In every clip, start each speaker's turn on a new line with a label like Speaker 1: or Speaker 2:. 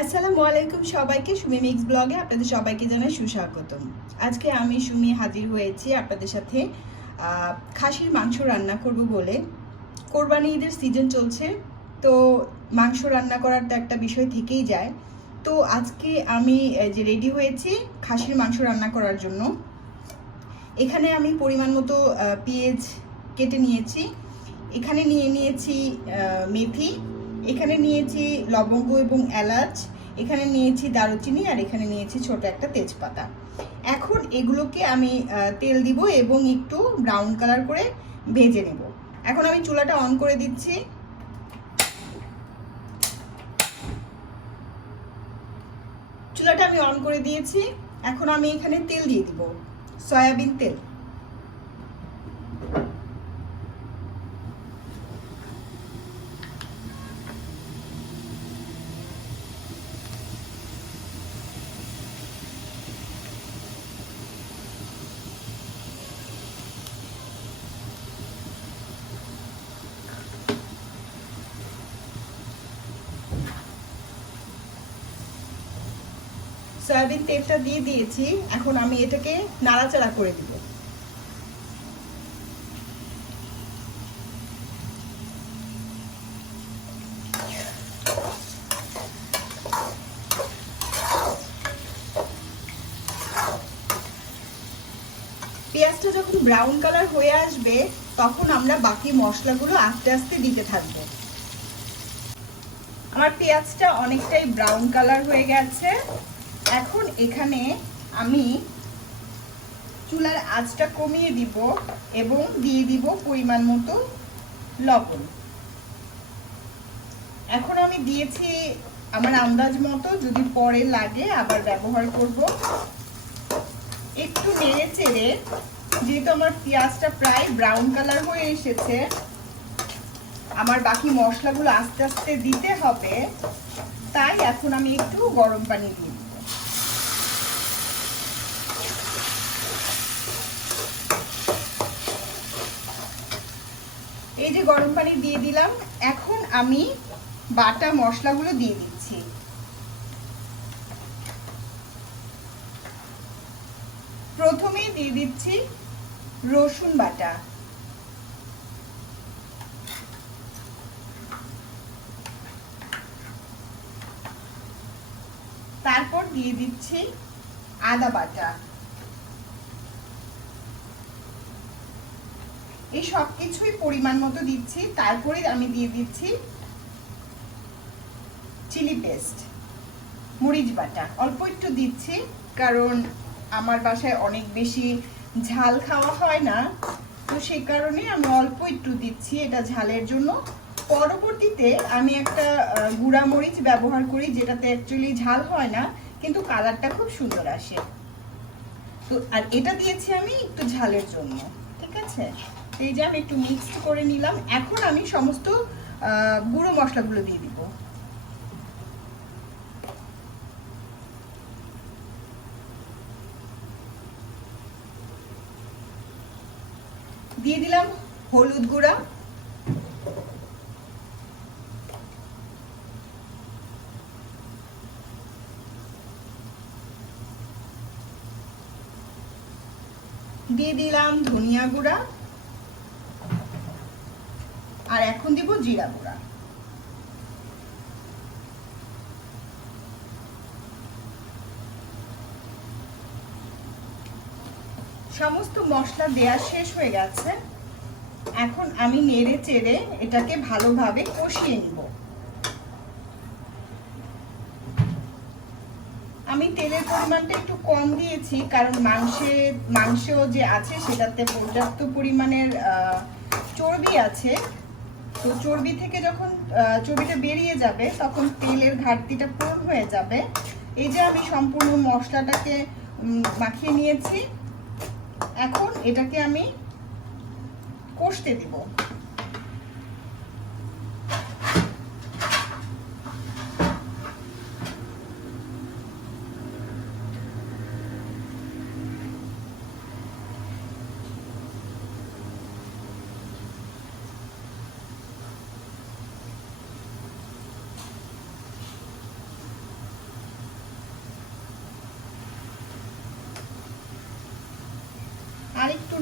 Speaker 1: আসসালামু আলাইকুম সবাইকে সুমি মিক্স ব্লগে আপনাদের সবাইকে জানাই সুস্বাগতম। আজকে আমি সুমি হাজির হয়েছি আপনাদের সাথে খাসির মাংস রান্না করব বলে। কোরবানি ঈদের সিজন চলছে, তো মাংস রান্না করার তো একটা বিষয় থেকেই যায়। তো আজকে আমি যে রেডি হয়েছি খাসির মাংস রান্না করার জন্য, এখানে আমি পরিমাণ মতো পেঁয়াজ কেটে নিয়েছি। এখানে নিয়ে নিয়েছি মেথি এখানে নিয়েছি লবঙ্গ এবং এলাচ, এখানে নিয়েছি দারুচিনি, আর এখানে নিয়েছি ছোট একটা তেজপাতা। এখন এগুলোকে আমি তেল দিব এবং একটু ব্রাউন কালার করে ভেজে নেব। এখন আমি চুলাটা অন করে দিচ্ছি। চুলাটা আমি অন করে দিয়েছি। এখন আমি এখানে তেল দিয়ে দিব, সয়াবিন তেল। সয়াবিন তেলটা দিয়ে দিয়েছি, এখন আমি এটাকে নাড়াচাড়া করে দিব। পেঁয়াজটা যখন ব্রাউন কালার হয়ে আসবে, তখন আমরা বাকি মশলাগুলো আস্তে আস্তে দিতে থাকব। আমার পেঁয়াজটা অনেকটাই ব্রাউন কালার হয়ে গেছে। এখন এখানে আমি চুলার আঁচটা কমিয়ে দিব এবং দিয়ে দিব পরিমাণ মতো লবণ। এখন আমি দিয়েছি আমার আন্দাজ মতো, যদি পরে লাগে আবার ব্যবহার করব। একটু নেড়ে চেড়ে, যেহেতু আমার পেঁয়াজটা প্রায় ব্রাউন কালার হয়ে এসেছে, আমার বাকি মশলাগুলো আস্তে আস্তে দিতে হবে, তাই এখন আমি একটু গরম পানি দিয়ে দিব এই যে গরম পানি দিয়ে দিলাম, এখন আমি বাটা মশলাগুলো দিয়ে দিচ্ছি। প্রথমেই দিয়ে দিচ্ছি রসুন বাটা। তারপর দিয়ে দিচ্ছি আদা বাটা। এই সব কিছুই পরিমাণ মতো দিচ্ছি, তারপরে আমি দিয়ে দিচ্ছি চিলি পেস্ট, মরিচ বাটা। অল্প একটু দিচ্ছি, কারণ আমার বাসায় অনেক বেশি ঝাল খাওয়া হয় না। তো সেই কারণে আমি অল্প একটু দিচ্ছি এটা ঝালের জন্য। পরবর্তীতে আমি একটা গুঁড়া মরিচ ব্যবহার করি, যেটাতে অ্যাকচুয়ালি ঝাল হয় না, কিন্তু কালারটা খুব সুন্দর আসে। তো, আর এটা দিয়েছি আমি একটু ঝালের জন্য, ঠিক আছে? এই যে আমি একটু মিক্সড করে নিলাম, এখন আমি সমস্ত গুঁড়ো মশলাগুলো দিয়ে দিব। দিয়ে দিলাম হলুদ গুঁড়া। দিয়ে দিলাম ধনিয়া গুঁড়া। আর এখন দিব জিরা গুঁড়া। সমস্ত মশলা দেয়া শেষ হয়ে গেছে। এখন আমি নেড়ে চেড়ে এটাকে ভালোভাবে কষিয়ে নিব। আমি তেলের পরিমাণটা একটু কম দিয়েছি, কারণ মাংসে, মাংসেও যে আছে সেটাতে পর্যাপ্ত পরিমাণের চর্বি আছে। তো চর্বি থেকে যখন চর্বিটা বেরিয়ে যাবে, তখন তেলের ঘাটতিটা পূরণ হয়ে যাবে। এই যে আমি সম্পূর্ণ মশলাটাকে মাখিয়ে নিয়েছি। এখন এটাকে আমি কষতে দিব।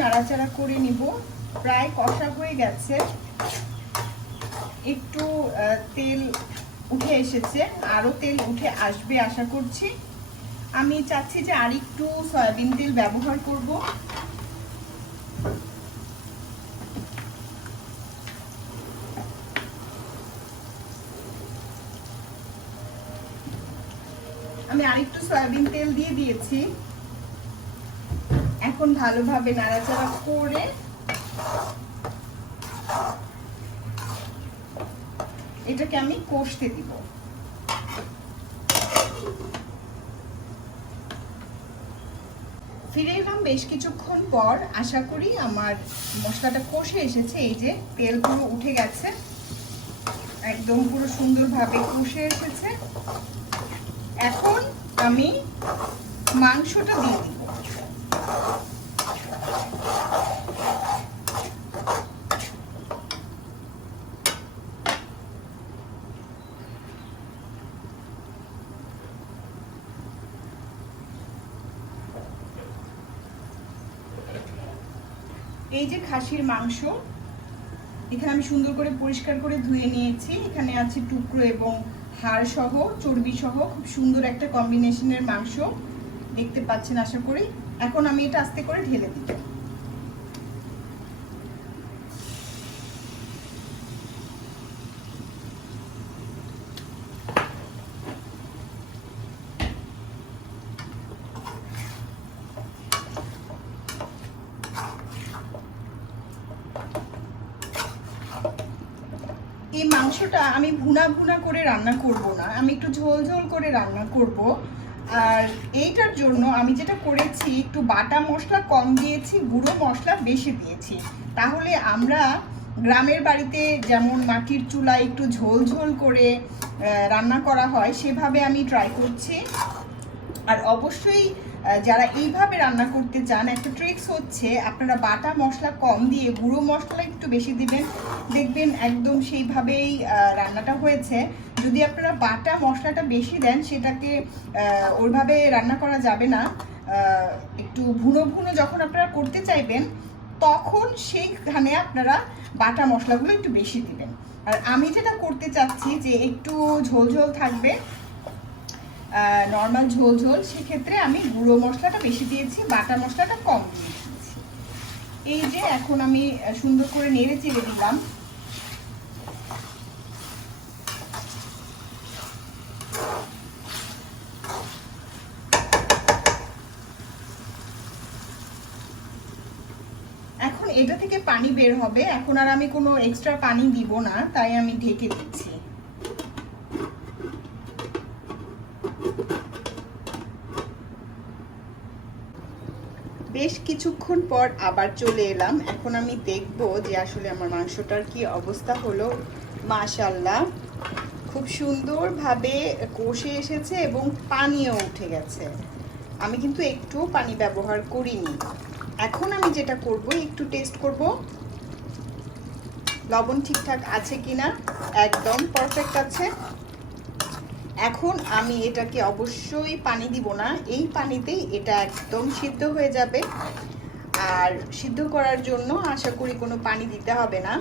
Speaker 1: নাড়াচাড়া করে নিব। প্রায় কষা হয়ে গেছে। একটু তেল উঠে এসেছে। আরও তেল উঠে আসবে আশা করছি। আমি চাচ্ছি যে আর একটু সয়াবিন তেল ব্যবহার করব। আমি আরেকটু সয়াবিন তেল দিয়ে দিয়েছি। এখন ভালোভাবে নাড়াচাড়া করে এটাকে আমি কষতে দিব। ফিরে এলাম বেশ কিছুক্ষণ পর। আশা করি আমার মশলাটা কষে এসেছে। এই যে তেল পুরো উঠে গেছে। একদম পুরো সুন্দরভাবে কষে এসেছে। এখন আমি মাংসটা দিয়ে দিব এই যে খাসির মাংস, এখানে আমি সুন্দর করে পরিষ্কার করে ধুয়ে নিয়েছি। এখানে আছে টুকরো এবং হাড় সহ, চর্বি সহ, খুব সুন্দর একটা কম্বিনেশনের মাংস। দেখতে পাচ্ছেন আশা করি। এখন আমি এটা আস্তে করে ঢেলে দিব এই মাংসটা আমি ভুনা ভুনা করে রান্না করব না, আমি একটু ঝোল ঝোল করে রান্না করব। আর এইটার জন্য আমি যেটা করেছি, একটু বাটা মশলা কম দিয়েছি, গুঁড়ো মশলা বেশি দিয়েছি। তাহলে আমরা গ্রামের বাড়িতে যেমন মাটির চুলায় একটু ঝোল ঝোল করে রান্না করা হয়, সেভাবে আমি ট্রাই করছি। আর অবশ্যই যারা এইভাবে রান্না করতে চান, একটা ট্রিক্স হচ্ছে, আপনারা বাটা মশলা কম দিয়ে গুঁড়ো মশলা একটু বেশি দিবেন। দেখবেন একদম সেইভাবেই রান্নাটা হয়েছে। যদি আপনারা বাটা মশলাটা বেশি দেন, সেটাকে ওইভাবে রান্না করা যাবে না। একটু ভুনো ভুনো যখন আপনারা করতে চাইবেন, তখন সেইখানে আপনারা বাটা মশলাগুলো একটু বেশি দিবেন। আর আমি যেটা করতে চাচ্ছি যে একটু ঝোল ঝোল থাকবে নর্মাল ঝোল ঝোল, সেক্ষেত্রে আমি গুঁড়ো মশলাটা বেশি দিয়েছি বাটা মশলাটা কম দিয়েছি। এই যে এখন আমি সুন্দর করে নেড়ে চেড়ে দিলাম। এখন এটা থেকে পানি বের হবে। এখন আর আমি কোনো এক্সট্রা পানি দিব না, তাই আমি ঢেকে দিচ্ছি বেশ কিছুক্ষণ পর আবার চলে এলাম। এখন আমি দেখব যে আসলে আমার মাংসটার কি অবস্থা হলো। মাশাল্লাহ খুব সুন্দরভাবে কষে এসেছে এবং পানিও উঠে গেছে। আমি কিন্তু একটুও পানি ব্যবহার করিনি। এখন আমি যেটা করব, একটু টেস্ট করব। লবণ ঠিকঠাক আছে কিনা? একদম পারফেক্ট আছে। এখন আমি এটাকে অবশ্যই পানি দিব না। এই পানিতেই এটা একদম সিদ্ধ হয়ে যাবে। আর সিদ্ধ করার জন্য আশা করি কোনো পানি দিতে হবে না।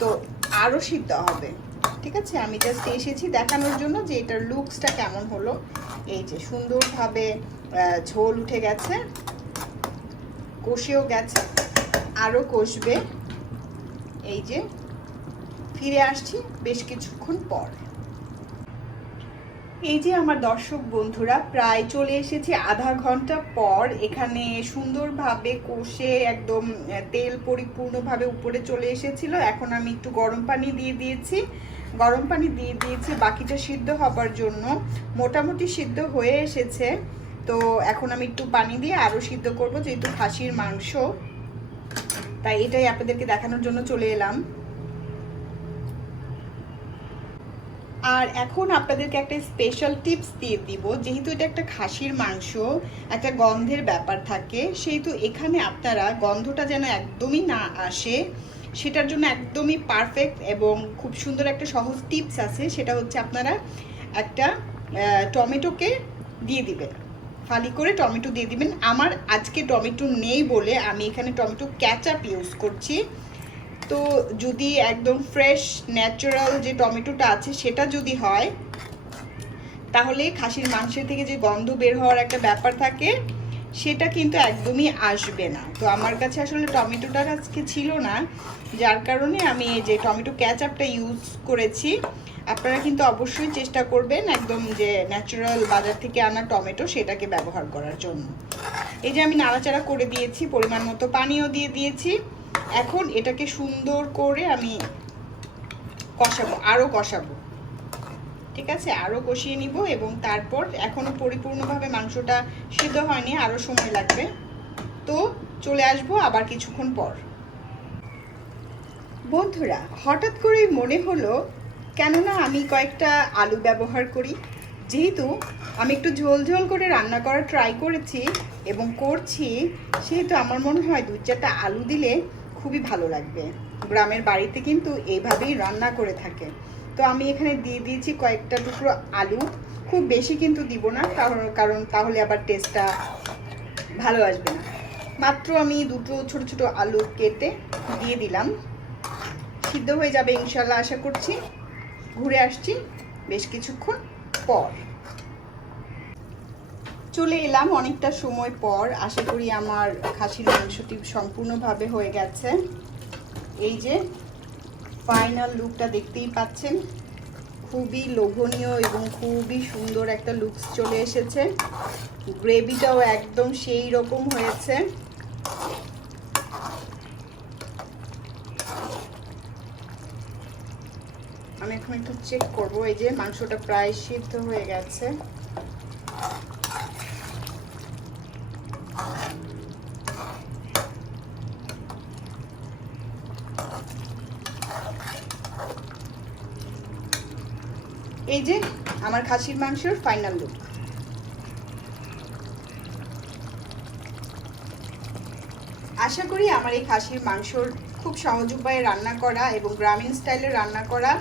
Speaker 1: তো আরও সিদ্ধ হবে। ঠিক আছে? আমি জাস্ট এসেছি দেখানোর জন্য যে এটার লুকসটা কেমন হলো। এই যে সুন্দরভাবে ঝোল উঠে গেছে। কষেও গেছে। আরও কষবে। এই যে ফিরে আসছি বেশ কিছুক্ষণ পর। এই যে আমার দর্শক বন্ধুরা, প্রায় চলে এসেছি আধা ঘণ্টা পর। এখানে সুন্দরভাবে কষে একদম তেল পরিপূর্ণভাবে উপরে চলে এসেছিল। এখন আমি একটু গরম পানি দিয়ে দিয়েছি। গরম পানি দিয়ে দিয়েছি, বাকিটা সিদ্ধ হবার জন্য। মোটামুটি সিদ্ধ হয়ে এসেছে। তো এখন আমি একটু পানি দিয়ে আরও সিদ্ধ করব, যেহেতু খাসির মাংস। তাই এটাই আপনাদেরকে দেখানোর জন্য চলে এলাম। আর এখন আপনাদেরকে একটা স্পেশাল টিপস দিয়ে দিব। যেহেতু এটা একটা খাসির মাংস, একটা গন্ধের ব্যাপার থাকে, সেহেতু এখানে আপনারা গন্ধটা যেন একদমই না আসে, সেটার জন্য একদমই পারফেক্ট এবং খুব সুন্দর একটা সহজ টিপস আছে। সেটা হচ্ছে আপনারা একটা টমেটোকে দিয়ে দিবেন। ফালি করে টমেটো দিয়ে দিবেন। আমার আজকে টমেটো নেই বলে আমি এখানে টমেটো ক্যাচআপ ইউজ করছি। তো যদি একদম ফ্রেশ ন্যাচারাল যে টমেটোটা আছে সেটা যদি হয়, তাহলে খাসির মাংসের থেকে যে গন্ধ বের হওয়ার একটা ব্যাপার থাকে, সেটা কিন্তু একদমই আসবে না। তো আমার কাছে আসলে টমেটোটা আজকে ছিল না, যার কারণে আমি যে টমেটো ক্যাচআপটা ইউজ করেছি, আপনারা কিন্তু অবশ্যই চেষ্টা করবেন একদম যে ন্যাচারাল বাজার থেকে আনা টমেটো সেটাকে ব্যবহার করার জন্য। এই যে আমি নাড়াচাড়া করে দিয়েছি, পরিমাণ মতো পানিও দিয়ে দিয়েছি। এখন এটাকে সুন্দর করে আমি কষাবো আরও কষাবো। ঠিক আছে? আরও কষিয়ে নিব এবং তারপর এখনও পরিপূর্ণভাবে মাংসটা সিদ্ধ হয়নি আরও সময় লাগবে। তো চলে আসব আবার কিছুক্ষণ পর। বন্ধুরা, হঠাৎ করেই মনে হলো, কেননা আমি কয়েকটা আলু ব্যবহার করি। যেহেতু আমি একটু ঝোল ঝোল করে রান্না করার ট্রাই করেছি এবং করছি, সেহেতু আমার মনে হয় দু চারটা আলু দিলে খুবই ভালো লাগবে। গ্রামের বাড়িতে কিন্তু এইভাবেই রান্না করে থাকে। তো আমি এখানে দিয়ে দিয়েছি কয়েকটা টুকরো আলু। খুব বেশি কিন্তু দিব না, কারণ কারণ তাহলে আবার টেস্টটা ভালো আসবে না। মাত্র আমি দুটো ছোট ছোট আলু কেটে দিয়ে দিলাম। সিদ্ধ হয়ে যাবে ইনশাল্লাহ, আশা করছি। ঘুরে আসছি বেশ কিছুক্ষণ পর। চলে এলাম অনেকটা সময় পর। আশা করি আমার খাসির মাংসটি সম্পূর্ণভাবে হয়ে গেছে। এই যে ফাইনাল লুকটা দেখতেই পাচ্ছেন। খুবই লোভনীয় এবং খুবই সুন্দর একটা লুকস চলে এসেছে। গ্রেভিটাও একদম সেই রকম হয়েছে। আমি এখন একটু চেক করব, এই যে মাংসটা প্রায় সিদ্ধ হয়ে গেছে। এই যে আমার খাসির মাংসের ফাইনাল লুক আশা করি আমার এই খাসির মাংসর খুব সহজ উপায়ে রান্না করা এবং গ্রামীণ স্টাইলে রান্না করা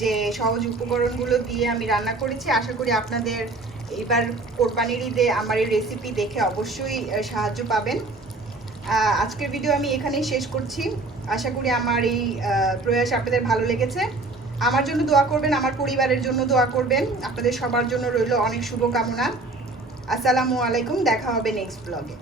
Speaker 1: যে সহজ উপকরণগুলো দিয়ে আমি রান্না করেছি, আশা করি আপনাদের এবার কোরবানির ঈদে আমার এই রেসিপি দেখে অবশ্যই সাহায্য পাবেন। আজকের ভিডিও আমি এখানেই শেষ করছি। আশা করি আমার এই প্রয়াস আপনাদের ভালো লেগেছে। আমার জন্য দোয়া করবেন, আমার পরিবারের জন্য দোয়া করবেন। আপনাদের সবার জন্য রইল অনেক শুভকামনা। আসসালামু আলাইকুম, দেখা হবে নেক্সট ব্লগে